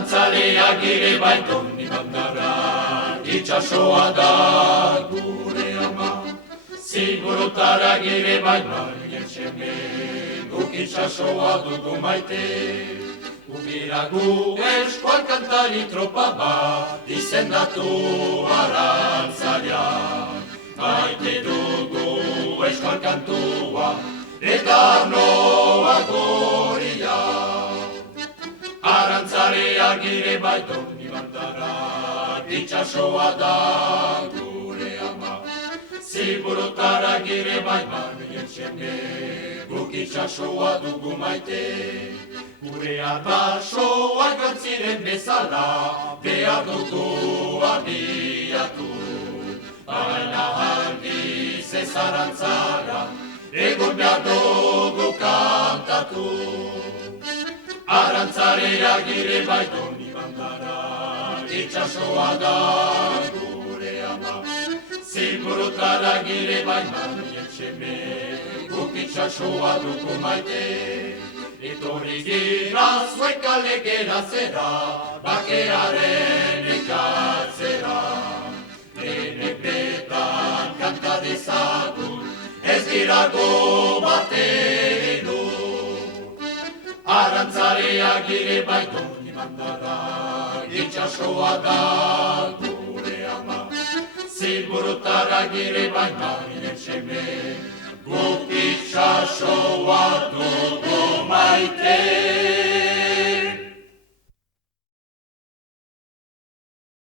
Arantzaleak ere baiton ibandara, itxasoa da gure ama. Zigorotarak ere baitmarien seme, guk itxasoa dugu maite. Ubira gu eskual kantari tropa bat, izendatu arantzalea. Maite dugu eskual kantua, eta arnoa goria. Arantzaleak ere baiton ibandara, itxasoa da gure ama. Zigorotarak ere baitmarien seme, guk itxasoa dugu maite. Gure arbasoak gantziren bezala, behar dugu abiatu. Baina aldiz ez arantzara, egun behar dugu kantatu. Arantzaleak ere baiton ibandara, itxasoa da gure ama. Zigorotarak ere baitmarien seme, guk itxasoa dugu maite. Etorri gira zuek alegera zera, bakearen ikatzera. Denek betan kanta dezagun, ez girago batenu. Arantzaleak ere baiton ibandara, itxasoa da gure ama. Zigorotarak ere baitmarien seme, guk itxasoa dugu maite.